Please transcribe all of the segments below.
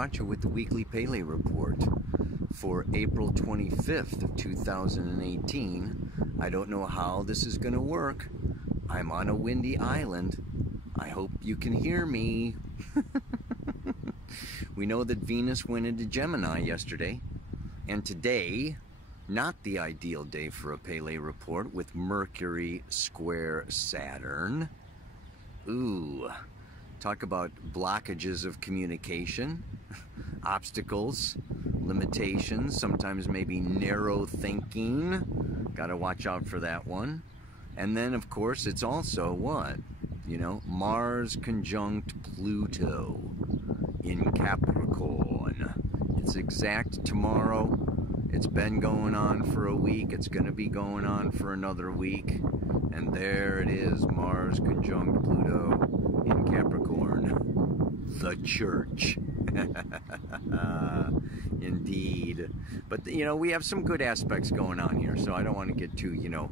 Pacha with the weekly Pele report for April 25th of 2018. I don't know how this is going to work. I'm on a windy island. I hope you can hear me. We know that Venus went into Gemini yesterday, and today, not the ideal day for a Pele report with Mercury square Saturn. Ooh. Talk about blockages of communication, obstacles, limitations, sometimes maybe narrow thinking. Got to watch out for that one. And then, of course, it's also what? You know, Mars conjunct Pluto in Capricorn. It's exact tomorrow. It's been going on for a week. It's going to be going on for another week. And there it is, Mars conjunct Pluto in Capricorn, the church. Indeed. But, you know, we have some good aspects going on here, so I don't want to get too, you know,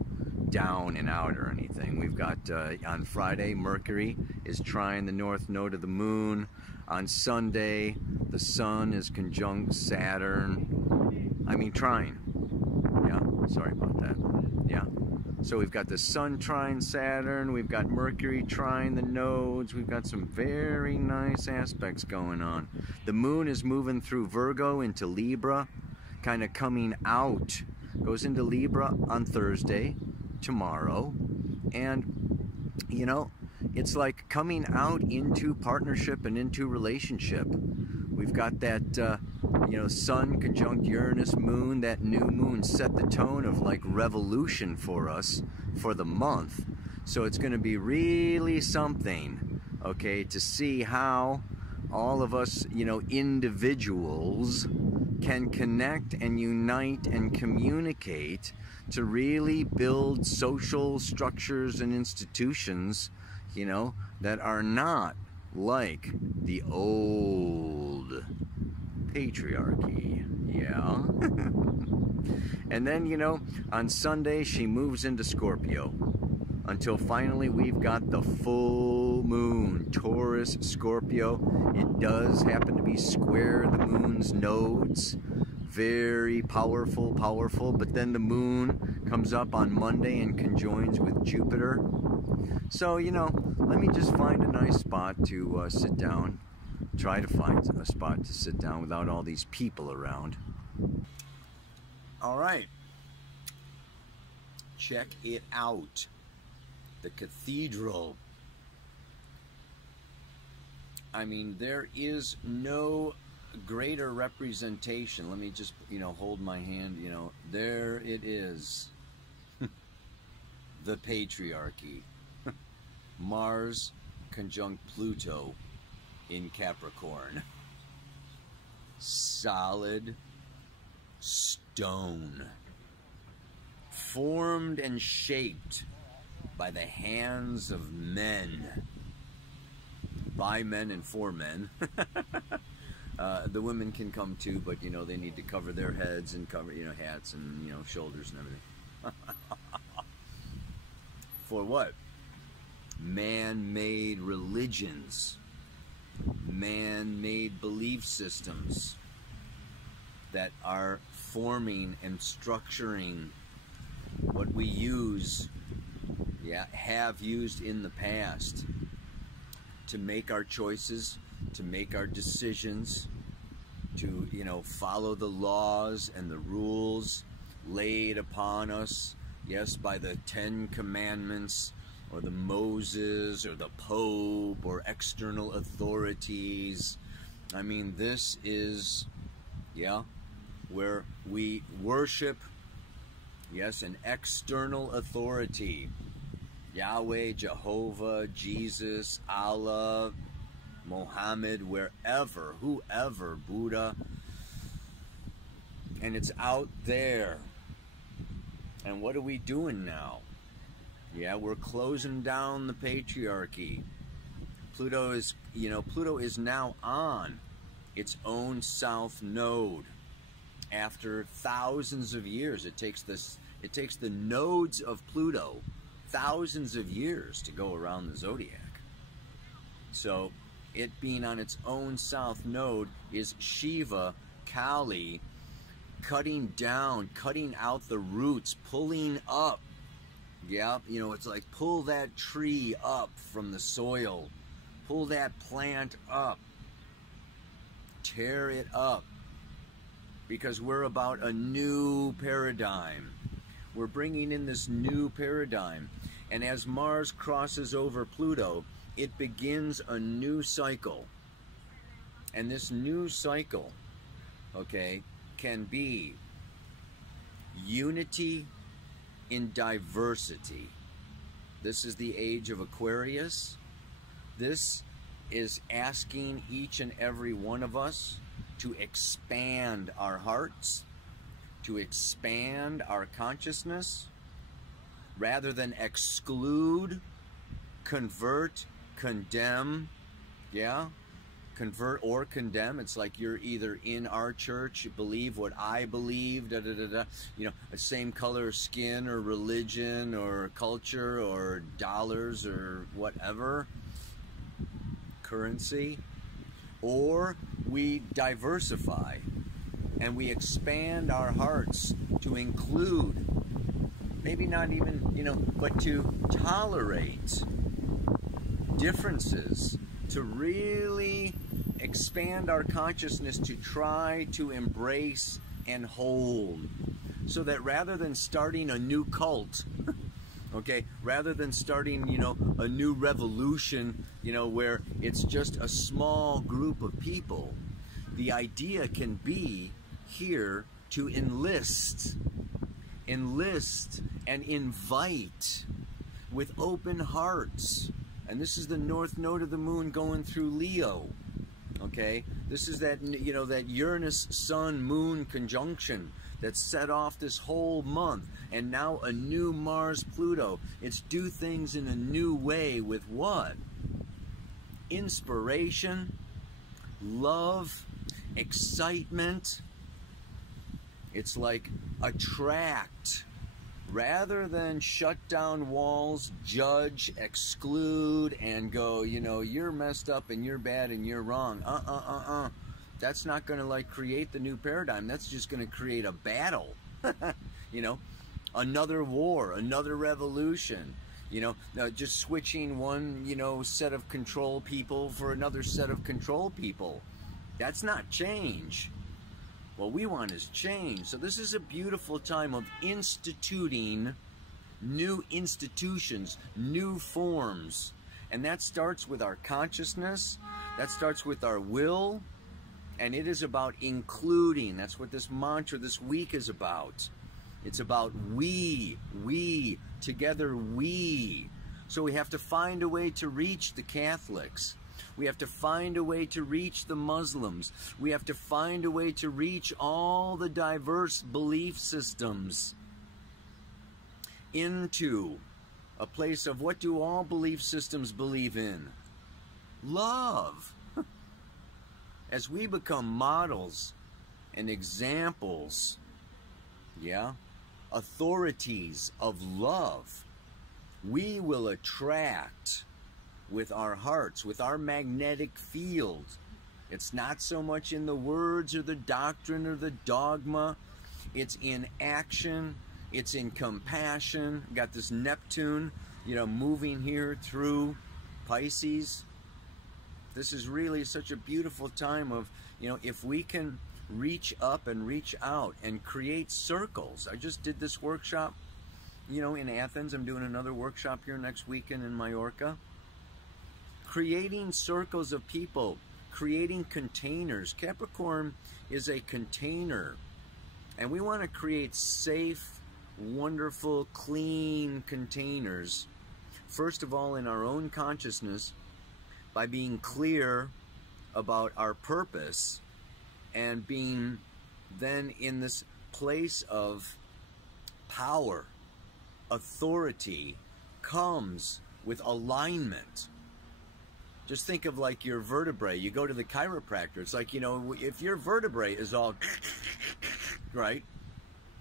down and out or anything. We've got, on Friday, Mercury is trine the north node of the moon. On Sunday, the sun is conjunct Saturn. I mean, trine. Yeah, sorry about that. Yeah. So we've got the sun trine Saturn, we've got Mercury trine the nodes, we've got some very nice aspects going on. The moon is moving through Virgo into Libra, kind of coming out, goes into Libra on Thursday, tomorrow, and, you know, it's like coming out into partnership and into relationship. We've got that, you know, sun conjunct Uranus moon. That new moon set the tone of like revolution for us for the month. So it's going to be really something, okay, to see how all of us, you know, individuals can connect and unite and communicate to really build social structures and institutions, you know, that are not like the old patriarchy. Yeah. And then, you know, on Sunday she moves into Scorpio until finally we've got the full moon, Taurus, Scorpio. It does happen to be square the moon's nodes. Very powerful, but then the moon comes up on Monday and conjoins with Jupiter. So, you know, let me just find a nice spot to sit down. Try to find a spot to sit down without all these people around. All right. Check it out. The cathedral. I mean, there is no greater representation. Let me just, you know, hold my hand, you know, there it is. The patriarchy. Mars conjunct Pluto in Capricorn. Solid stone. Formed and shaped by the hands of men. By men and for men. The women can come too, but, you know, they need to cover their heads and cover, you know, hats and, you know, shoulders and everything. For what? Man-made religions. Man-made belief systems that are forming and structuring what we use, yeah, have used in the past to make our choices, to make our decisions, to, you know, follow the laws and the rules laid upon us, yes, by the 10 Commandments, or the Moses, or the Pope, or external authorities. I mean, this is, yeah, where we worship, yes, an external authority. Yahweh, Jehovah, Jesus, Allah, Mohammed, wherever, whoever, Buddha. And it's out there. And what are we doing now? Yeah, we're closing down the patriarchy. Pluto is, you know, Pluto is now on its own south node. After thousands of years, it takes the nodes of Pluto thousands of years to go around the zodiac. So it being on its own south node, is Shiva, Kali, cutting down, cutting out the roots, pulling up. Yeah, you know, it's like pull that tree up from the soil, pull that plant up, tear it up, because we're about a new paradigm. We're bringing in this new paradigm. And as Mars crosses over Pluto, it begins a new cycle. And this new cycle, okay, can be unity in diversity. This is the age of Aquarius. This is asking each and every one of us to expand our hearts, to expand our consciousness, rather than exclude, convert, condemn. Yeah, convert or condemn. It's like you're either in our church, you believe what I believe, da da da da. You know, the same color skin or religion or culture or dollars or whatever, currency. Or we diversify and we expand our hearts to include, maybe not even, you know, but to tolerate differences, to really expand our consciousness, to try to embrace and hold, so that rather than starting a new cult, okay, rather than starting, you know, a new revolution, you know, where it's just a small group of people, the idea can be here to enlist and invite with open hearts. And this is the north node of the moon going through Leo. Okay, this is that, you know, that Uranus Sun Moon conjunction that set off this whole month, and now a new Mars Pluto. It's do things in a new way with what? Inspiration, love, excitement. It's like attract, rather than shut down walls, judge, exclude, and go, you know, you're messed up and you're bad and you're wrong. That's not going to like create the new paradigm. That's just going to create a battle. You know, another war, another revolution. You know, just switching one, you know, set of control people for another set of control people. That's not change. What we want is change. So this is a beautiful time of instituting new institutions, new forms. And that starts with our consciousness. That starts with our will. And it is about including. That's what this mantra this week is about. It's about we, together we. So we have to find a way to reach the Catholics. We have to find a way to reach the Muslims. We have to find a way to reach all the diverse belief systems into a place of what do all belief systems believe in? Love. As we become models and examples, yeah, authorities of love, we will attract with our hearts, with our magnetic field. It's not so much in the words or the doctrine or the dogma. It's in action. It's in compassion. We got this Neptune, you know, moving here through Pisces. This is really such a beautiful time of, you know, if we can reach up and reach out and create circles. I just did this workshop, you know, in Athens. I'm doing another workshop here next weekend in Mallorca. Creating circles of people, creating containers. Capricorn is a container. And we want to create safe, wonderful, clean containers. First of all, in our own consciousness, by being clear about our purpose and being then in this place of power, authority comes with alignment. Just think of like your vertebrae. You go to the chiropractor. It's like, you know, if your vertebrae is all right,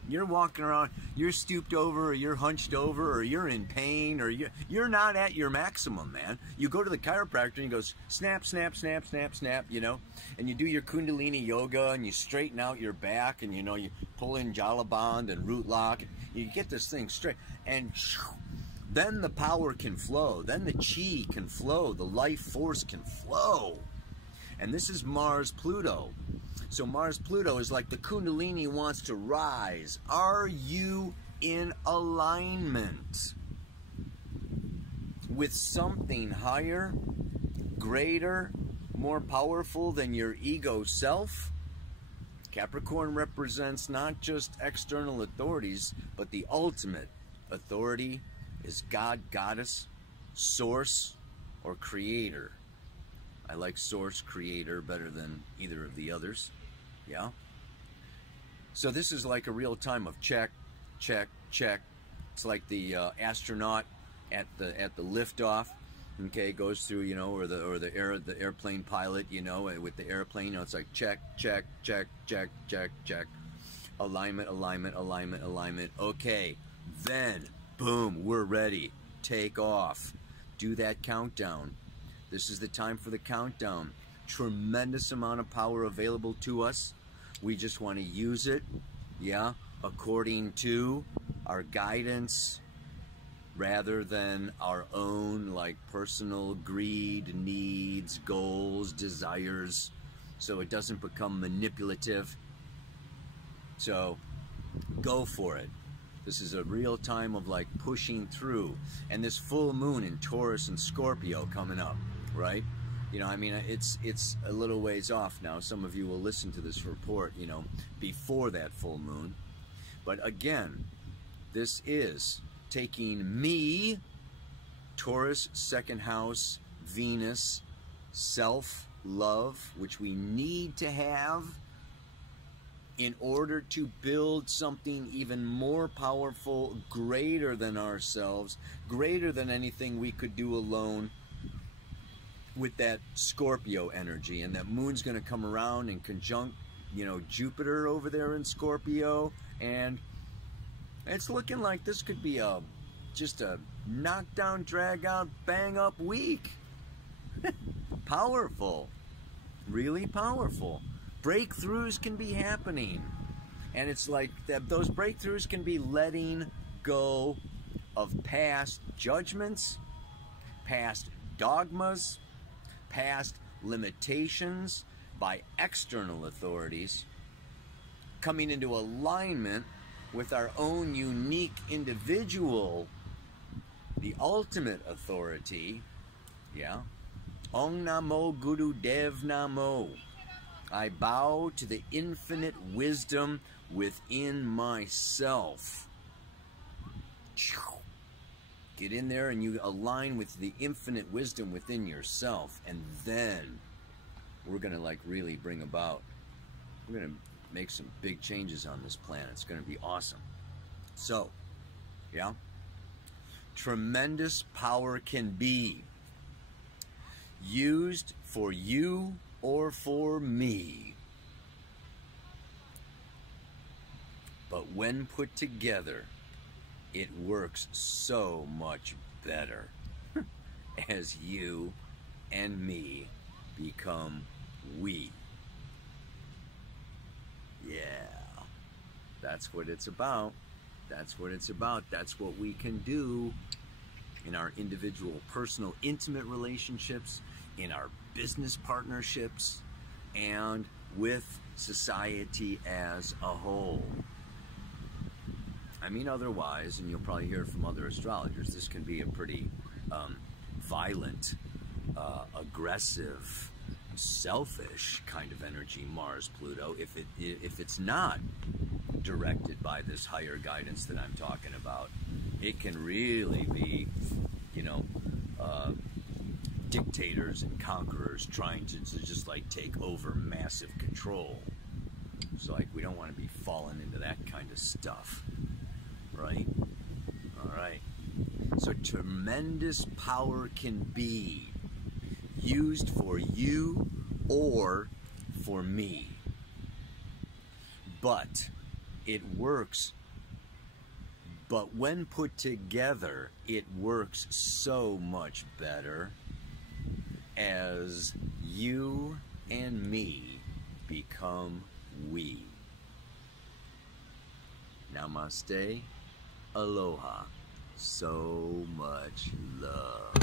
You're walking around, you're stooped over, or you're hunched over, or you're in pain, or you're not at your maximum, man. You go to the chiropractor and he goes, snap, snap, snap, snap, snap, you know, and you do your Kundalini yoga and you straighten out your back and, you know, you pull in Jalaband and root lock. You get this thing straight, and then the power can flow. Then the chi can flow. The life force can flow. And this is Mars-Pluto. So Mars-Pluto is like the Kundalini wants to rise. Are you in alignment with something higher, greater, more powerful than your ego self? Capricorn represents not just external authorities, but the ultimate authority is God, Goddess, Source, or Creator. I like Source, Creator better than either of the others. Yeah? So this is like a real time of check, check, check. It's like the astronaut at the liftoff. Okay, goes through, you know, or the airplane pilot, you know, with the airplane, you know, it's like check, check, check, check, check, check. Alignment, alignment, alignment, alignment. Okay, then, boom, we're ready. Take off. Do that countdown. This is the time for the countdown. Tremendous amount of power available to us. We just want to use it, yeah, according to our guidance, rather than our own, like, personal greed, needs, goals, desires, so it doesn't become manipulative. So go for it. This is a real time of, like, pushing through. And this full moon in Taurus and Scorpio coming up, right? You know, I mean, it's a little ways off now. Some of you will listen to this report, you know, before that full moon. But again, this is taking me, Taurus, second house, Venus, self-love, which we need to have in order to build something even more powerful, greater than ourselves, greater than anything we could do alone, with that Scorpio energy. And that moon's going to come around and conjunct, you know, Jupiter over there in Scorpio, and it's looking like this could be just a knockdown, drag out, bang up week. Powerful, really powerful. Breakthroughs can be happening, and it's like that, those breakthroughs can be letting go of past judgments, past dogmas, past limitations by external authorities, coming into alignment with our own unique individual, the ultimate authority. Yeah. Om Namo Guru Dev Namo. I bow to the infinite wisdom within myself. Get in there and you align with the infinite wisdom within yourself, and then we're going to, like, really bring about, we're going to make some big changes on this planet. It's going to be awesome. So, yeah, tremendous power can be used for you or for me. But when put together, it works so much better as you and me become we. Yeah, that's what it's about. That's what it's about. That's what we can do in our individual, personal, intimate relationships, in our business partnerships, and with society as a whole. I mean, otherwise, and you'll probably hear from other astrologers, this can be a pretty violent, aggressive, selfish kind of energy, Mars-Pluto, if it's not directed by this higher guidance that I'm talking about. It can really be, you know, dictators and conquerors trying to just, like, take over massive control. So, like, we don't want to be falling into that kind of stuff. Right? All right. So tremendous power can be used for you or for me. But it works, but when put together, it works so much better as you and me become we. Namaste, aloha, so much love.